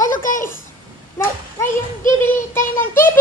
Hello guys! Na, ngayon bibili tayo ng TV!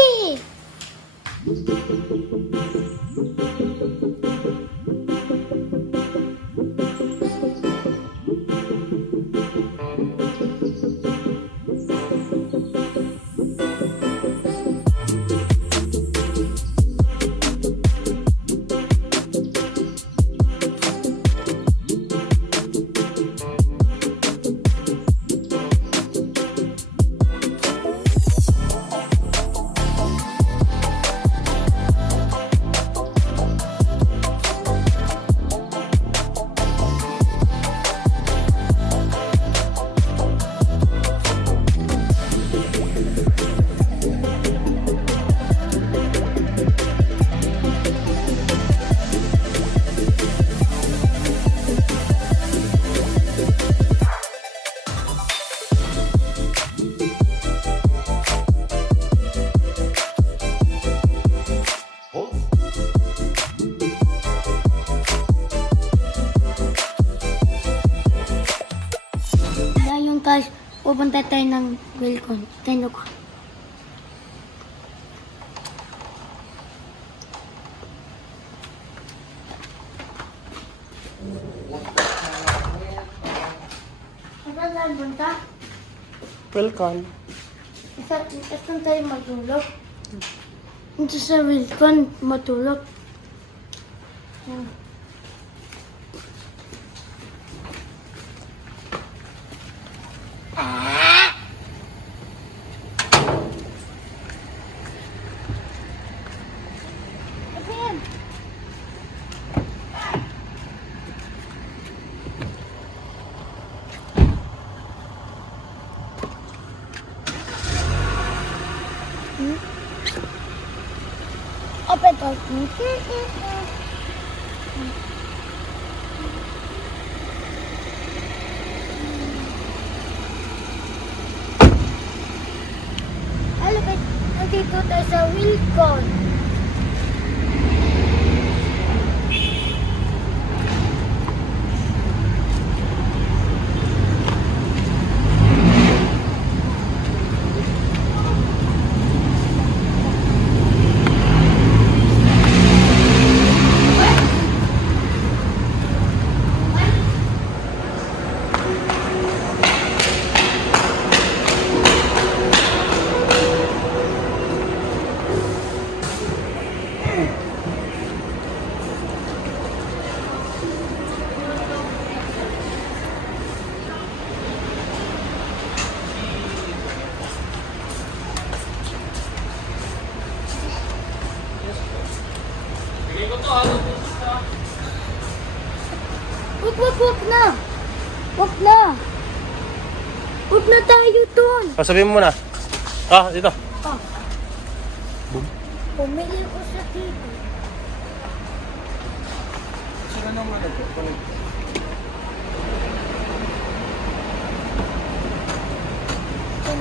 Pupunta tayo ng Wilcon. Tino ko. Saan tayo punta? Isa, saan tayo matulog? Dito sa Wilcon, matulog. Hmm. Hello guys, nandito tayo sa Wilcon. O, sabihin mo muna. Ah, dito. Ah. Pumili ko sa TV. Diyan na. Diyan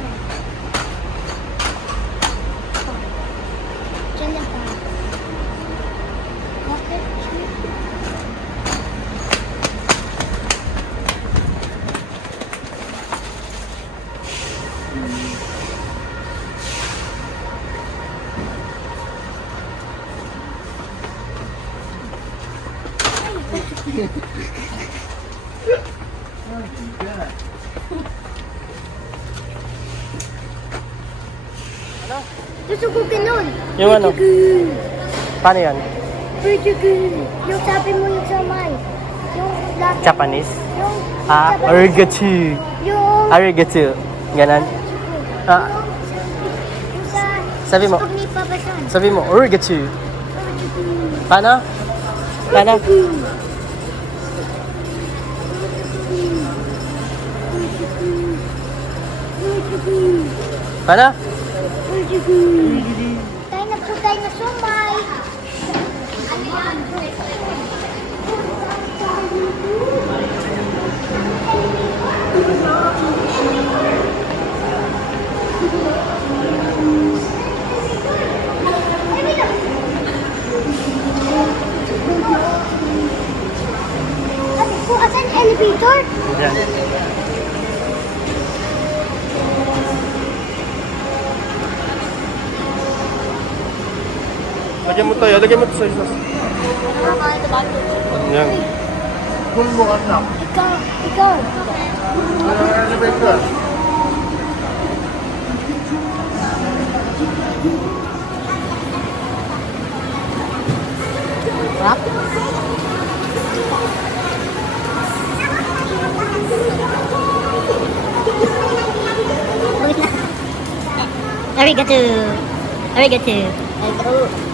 Gusto ko ganun. Yung ano? Paano yan? Virgin. Yung sabi mo yung sa may. Yung. Japanese? Yung Ah, Japanese. arigato. Yung... Arigato. Ganon. Ah. Sa... Sabi mo. Sabi mo, arigato. Paano? Paano? Meron tayo. Lagay mo ito sa isas. Nakakain na ba ito? Yan. Kung mo anak. Ikaw. Ikaw. Elevator. Wrap. Arigato. Arigato. Arigato.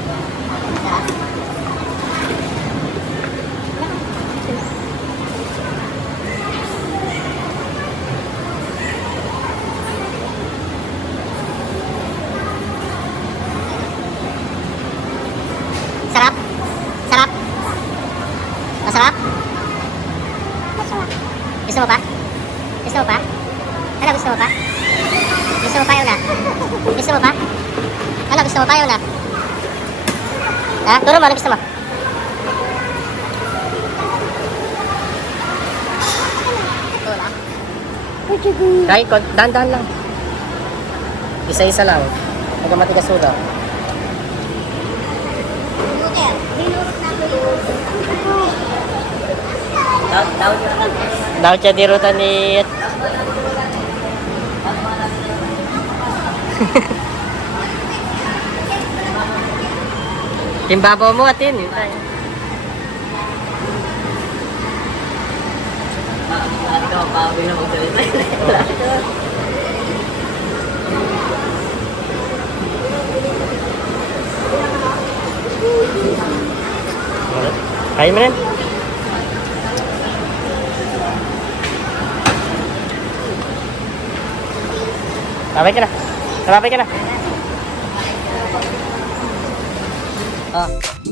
Ha? Turo mo, ano gusto mo? Kahit ko, dahan-dahan lang. Isa-isa lang. Huwag ka matigas ulo. Daw siya dirutan ni... Hehehe Timbabaw mo atin. Yun tayo. Bakit ka mapawi na magsalita? Kain mo rin? Babay ka na. Babay ka na. 啊。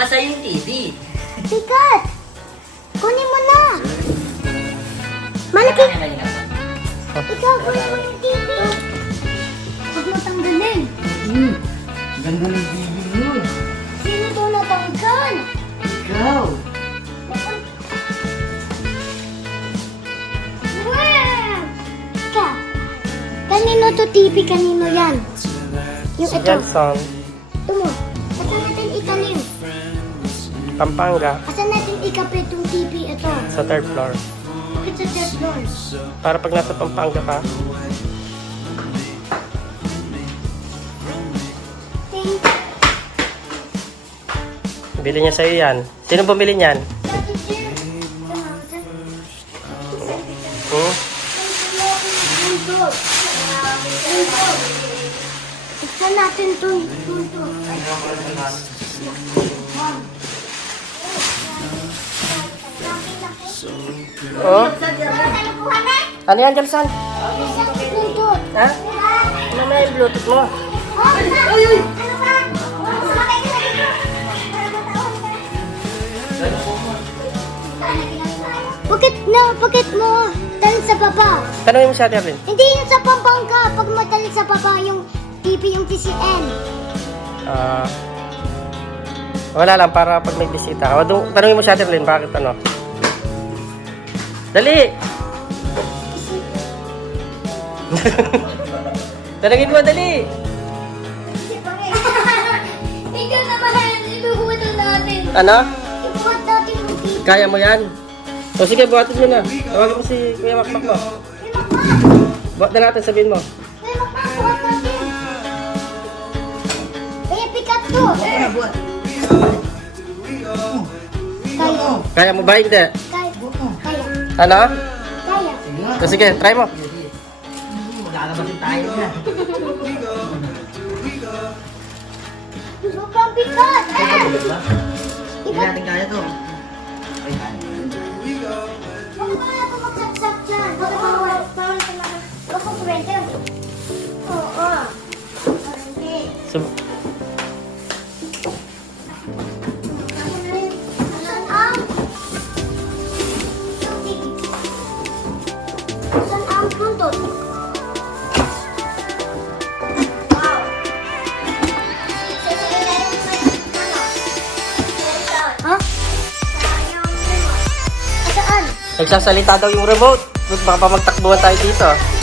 Malaki pa sa yung TV. Bigat. Kunin mo na. Malaki. Ikaw, kunin mo yung TV. Huwag mo tanggalin. Hmm. Ganda ng TV mo. Sino to natanggal? Ikaw. Wow! Ka. Kanino to TV? Kanino yan? Yung ito. Jelson, Ito Pampanga, Asan natin ikapit yung TV ito? sa third floor. Bakit sa third floor? Para pag nasa Pampanga ka, Thank bili niya sa'yo yan. Sino bumili niyan? Hmm? Buksan natin itong tuntun. Oh? Ano yan? Tuntun. Ha? Ano na yung Bluetooth mo? Uy, uy! Bakit na, bakit mo talin sa baba? Tanungin mo si Ate Arlene. Hindi yung sa Pampanga. Pag mo talin sa baba yung TV, yung TCN. Ah... wala lang, para pag may bisita. O, tanungin mo si Ate Arlene, bakit ano? Dali! Tanungin mo, dali! Ikaw naman, ibubuhat natin. Ano? Ibuhat natin yung TV. Kaya mo yan? O sige, buhatin mo na. Tawagin mo si Kuya Makmak mo. Buhat na natin, sabihin mo. Kaya magpapuhat natin. Kaya pikat to. Ano buat? Kaya. Kaya mo ba? Hindi. Ano? Kaya. O sige, try mo. Maglalabasin tayo na. Sobrang bigat. Ah! Hindi natin kaya to. Ay, kaya. Huwag mo na pumagsaksak dyan. Baka bawal. Bawal ka na. Baka pwede. Oo. Hindi. So, nagsasalita daw yung remote. Baka pa magtakbuhan tayo dito?